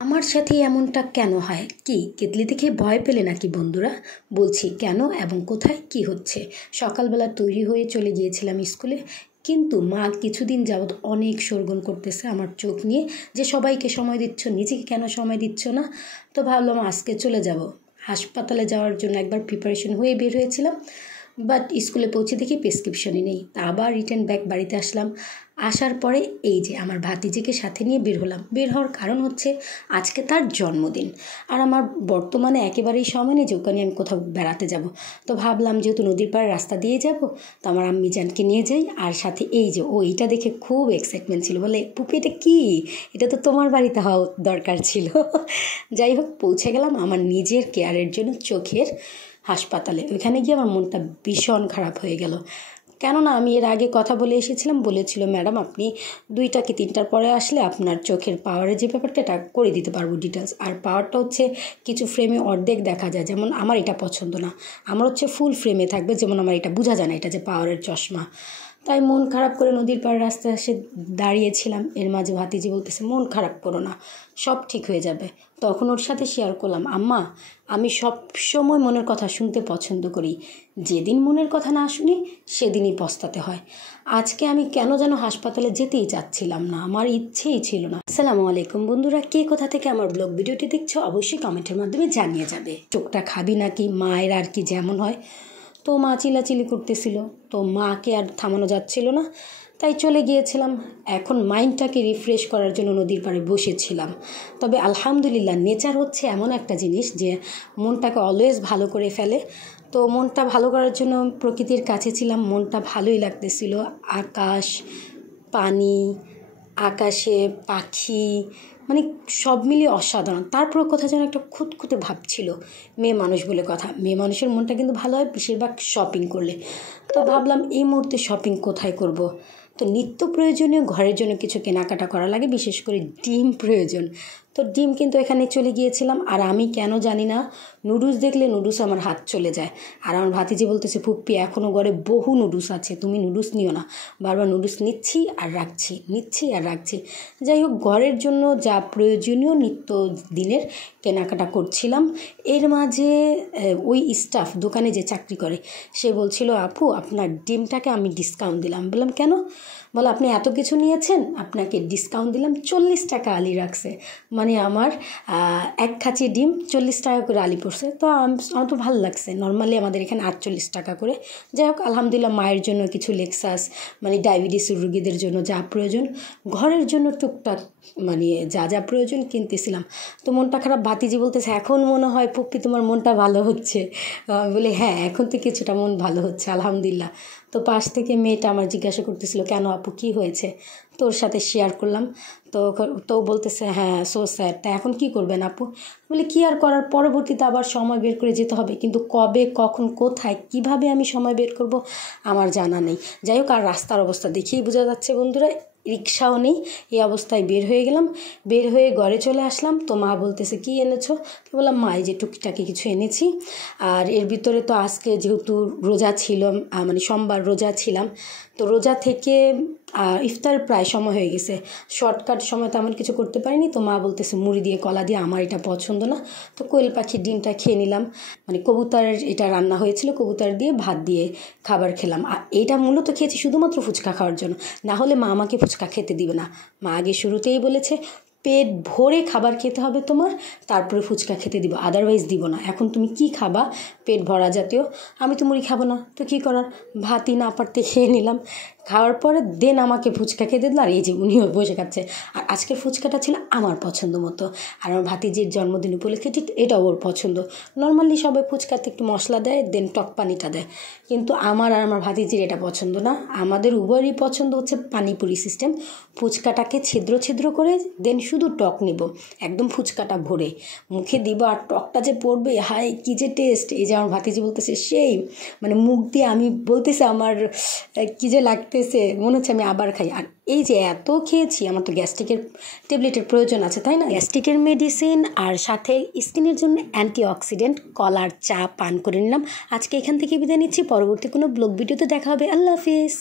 আমার সাথে এমনটা কেন হয়? কি কেতলি দেখে ভয় পেলে নাকি বন্ধুরা? বলছি কেন এবং কোথায় কি হচ্ছে। সকালবেলা তৈরি হয়ে চলে গিয়েছিলাম স্কুলে, কিন্তু মা কিছুদিন যাবৎ অনেক শোরগোল করতেছে আমার চোখ নিয়ে, যে সবাইকে সময় দিচ্ছ, নিজেকে কেন সময় দিচ্ছ না। তো ভাবলাম আজকে চলে যাব হাসপাতালে যাওয়ার জন্য। একবার প্রিপারেশন হয়ে বের হয়েছিলাম, বাট স্কুলে পৌঁছে দেখি প্রেসক্রিপশনই নেই। তা আবার রিটার্ন ব্যাক বাড়িতে আসলাম। আসার পরে এই যে আমার ভাতিজিকে সাথে নিয়ে বের হলাম। বের হওয়ার কারণ হচ্ছে আজকে তার জন্মদিন, আর আমার বর্তমানে একেবারেই সময় নেই যে ওখানে আমি কোথাও বেড়াতে যাব। তো ভাবলাম যেহেতু নদীর পাড়ে রাস্তা দিয়ে যাব, তো আমার আম্মিজানকে নিয়ে যাই। আর সাথে এই যে ও এইটা দেখে খুব এক্সাইটমেন্ট ছিল, বলে পুপি এটা কী, এটা তো তোমার বাড়িতে হওয়া দরকার ছিল। যাই হোক, পৌঁছে গেলাম আমার নিজের কেয়ারের জন্য চোখের হাসপাতালে। ওইখানে গিয়ে আমার মনটা ভীষণ খারাপ হয়ে গেল। কেননা আমি এর আগে কথা বলে এসেছিলাম, বলেছিল ম্যাডাম আপনি 2টা কি 3টার পরে আসলে আপনার চোখের পাওয়ারের যে ব্যাপারটা এটা করে দিতে পারবো ডিটেলস। আর পাওয়ারটা হচ্ছে কিছু ফ্রেমে অর্ধেক দেখা যায়, যেমন আমার এটা পছন্দ না, আমার হচ্ছে ফুল ফ্রেমে থাকবে, যেমন আমার এটা বোঝা যায় না এটা যে পাওয়ারের চশমা। তাই মন খারাপ করে নদীর পাড়ে রাস্তায় এসে দাঁড়িয়েছিলাম। এর মাঝে ভাতিজি বলতেছে মন খারাপ করো না, সব ঠিক হয়ে যাবে। তখন ওর সাথে শেয়ার করলাম, আম্মা আমি সব সময় মনের কথা শুনতে পছন্দ করি, যেদিন মনের কথা না শুনি সেদিনই পস্তাতে হয়। আজকে আমি কেন যেন হাসপাতালে যেতেই চাচ্ছিলাম না, আমার ইচ্ছেই ছিল না। আসসালামু আলাইকুম বন্ধুরা, কে কোথা থেকে আমার ব্লগ ভিডিওটি দেখছো অবশ্যই কমেন্টের মাধ্যমে জানিয়ে যাবে। চোখটা খাবি নাকি, মায়ের আর কি যেমন হয়। তো মা চিলাচিলি করতেছিল, তো মাকে আর থামানো যাচ্ছিল না, তাই চলে গিয়েছিলাম। এখন মাইন্ডটাকে রিফ্রেশ করার জন্য নদীর পাড়ে বসেছিলাম। তবে আলহামদুলিল্লাহ, নেচার হচ্ছে এমন একটা জিনিস যে মনটাকে অলওয়েজ ভালো করে ফেলে। তো মনটা ভালো করার জন্য প্রকৃতির কাছে ছিলাম, মনটা ভালোই লাগতেছিল। আকাশ, পানি, আকাশে পাখি, মানে সব মিলিয়ে অসাধারণ। তারপর কথা যেন একটা খুঁতখুঁতে ভাব ছিল। মেয়ে মানুষ বলে কথা, মেয়ে মানুষের মনটা কিন্তু ভালো হয় বেশিরভাগ শপিং করলে। তো ভাবলাম এই মুহূর্তে শপিং কোথায় করব। তো নিত্য প্রয়োজনীয় ঘরের জন্য কিছু কেনাকাটা করা লাগে, বিশেষ করে ডিম প্রয়োজন। তো ডিম কিন্তু এখানে চলে গিয়েছিলাম। আর আমি কেন জানি না, নুডলস দেখলে নুডলস আমার হাত চলে যায়। আর আমার ভাতিজি বলতেছে ফুপ্পি এখনও ঘরে বহু নুডলস আছে, তুমি নুডলস নিও না। বারবার নুডলস নিচ্ছি আর রাখছি, নিচ্ছি আর রাখছি। যাই হোক, ঘরের জন্য যা প্রয়োজনীয় নিত্য দিনের কেনাকাটা করছিলাম। এর মাঝে ওই স্টাফ দোকানে যে চাকরি করে সে বলছিল আপু আপনার ডিমটাকে আমি ডিসকাউন্ট দিলাম। বললাম কেন? বলে আপনি এত কিছু নিয়েছেন, আপনাকে ডিসকাউন্ট দিলাম 40 টাকা আলি রাখছে। মানে আমার 1 খাঁচি ডিম 40 টাকা করে আলি পড়ছে। তো আমার তো ভালো লাগছে, নর্মালি আমাদের এখানে 48 টাকা করে। যাই হোক, আলহামদুলিল্লাহ মায়ের জন্য কিছু লেক্সাস, মানে ডায়াবেটিসের রোগীদের জন্য যা প্রয়োজন, ঘরের জন্য টুকটাক মানে যা যা প্রয়োজন কিনতেছিলাম। তো মনটা খারাপ, ভাতিজি বলতেছে এখন মনে হয় পুপ্পি তোমার মনটা ভালো হচ্ছে। বলে হ্যাঁ এখন তো কিছুটা মন ভালো হচ্ছে আলহামদুলিল্লাহ। তো পাশ থেকে মেয়েটা আমার জিজ্ঞাসা করতেছিল কেন আপু কী হয়েছে, তোর সাথে শেয়ার করলাম। তো তো বলতেছে হ্যাঁ সো স্যাড, তা এখন কী করবেন আপু? বলে কী আর করার, পরবর্তীতে আবার সময় বের করে যেতে হবে, কিন্তু কবে কখন কোথায় কিভাবে আমি সময় বের করব আমার জানা নেই। যাই হোক, আর রাস্তার অবস্থা দেখেই বোঝা যাচ্ছে বন্ধুরা, রিক্সাও নেই। এই অবস্থায় বের হয়ে গেলাম, বের হয়ে ঘরে চলে আসলাম। তো মা বলতেছে কি এনেছো? তো বললাম মা এই যে টুকিটাকি কিছু এনেছি। আর এর ভিতরে তো আজকে যেহেতু রোজা ছিল, মানে সোমবার রোজা ছিলাম, তো রোজা থেকে ইফতার প্রায় সময় হয়ে গেছে, শর্টকাট সময় তেমন কিছু করতে পারিনি। তো মা বলতেছে মুড়ি দিয়ে কলা দিয়ে, আমার এটা পছন্দ না। তো কোয়েল পাখির ডিমটা খেয়ে নিলাম, মানে কবুতরের এটা রান্না হয়েছিল, কবুতর দিয়ে ভাত দিয়ে খাবার খেলাম। আর এইটা মূলত খেয়েছি শুধুমাত্র ফুচকা খাওয়ার জন্য, না হলে মা আমাকে ফুচকা খেতে দিবে না। মা আগে শুরুতেই বলেছে পেট ভরে খাবার খেতে হবে তোমার, তারপরে ফুচকা খেতে দিব, আদারওয়াইজ দিব না। এখন তুমি কি খাবা পেট ভরা জাতীয়? আমি তো মুড়ি খাবো না, তো কী করার, ভাতই না পারতে খেয়ে নিলাম। খাওয়ার পরে দেন আমাকে ফুচকা খেতে দিল, আর এই যে উনিও বসে খাচ্ছে। আর আজকের ফুচকাটা ছিল আমার পছন্দ মতো, আর আমার ভাতিজির জন্মদিন উপলক্ষে ঠিক এটাও ওর পছন্দ। নর্মালি সবাই ফুচকাতে একটু মশলা দেয়, দেন টক পানিটা দেয়, কিন্তু আমার আর আমার ভাতিজির এটা পছন্দ না। আমাদের উভয়েরই পছন্দ হচ্ছে পানিপুরি সিস্টেম, ফুচকাটাকে ছিদ্র ছিদ্র করে দেন শুধু টক নিব, একদম ফুচকাটা ভরে মুখে দিব, আর টকটা যে পড়বে হাই কী যে টেস্ট। এই যে আমার ভাতিজি বলতেছে সেই, মানে মুখ দিয়ে আমি বলতেছে আমার কী যে লাগতেছে, মনে হচ্ছে আমি আবার খাই। আর এই যে এত খেয়েছি, আমার তো গ্যাস্ট্রিকের ট্যাবলেটের প্রয়োজন আছে তাই না, গ্যাস্ট্রিকের মেডিসিন, আর সাথে স্কিনের জন্য অ্যান্টিঅক্সিডেন্ট কলার চা পান করে নিলাম। আজকে এখান থেকে বিদায় নিচ্ছি, পরবর্তী কোনো ব্লগ ভিডিওতে দেখা হবে। আল্লাহ হাফিজ।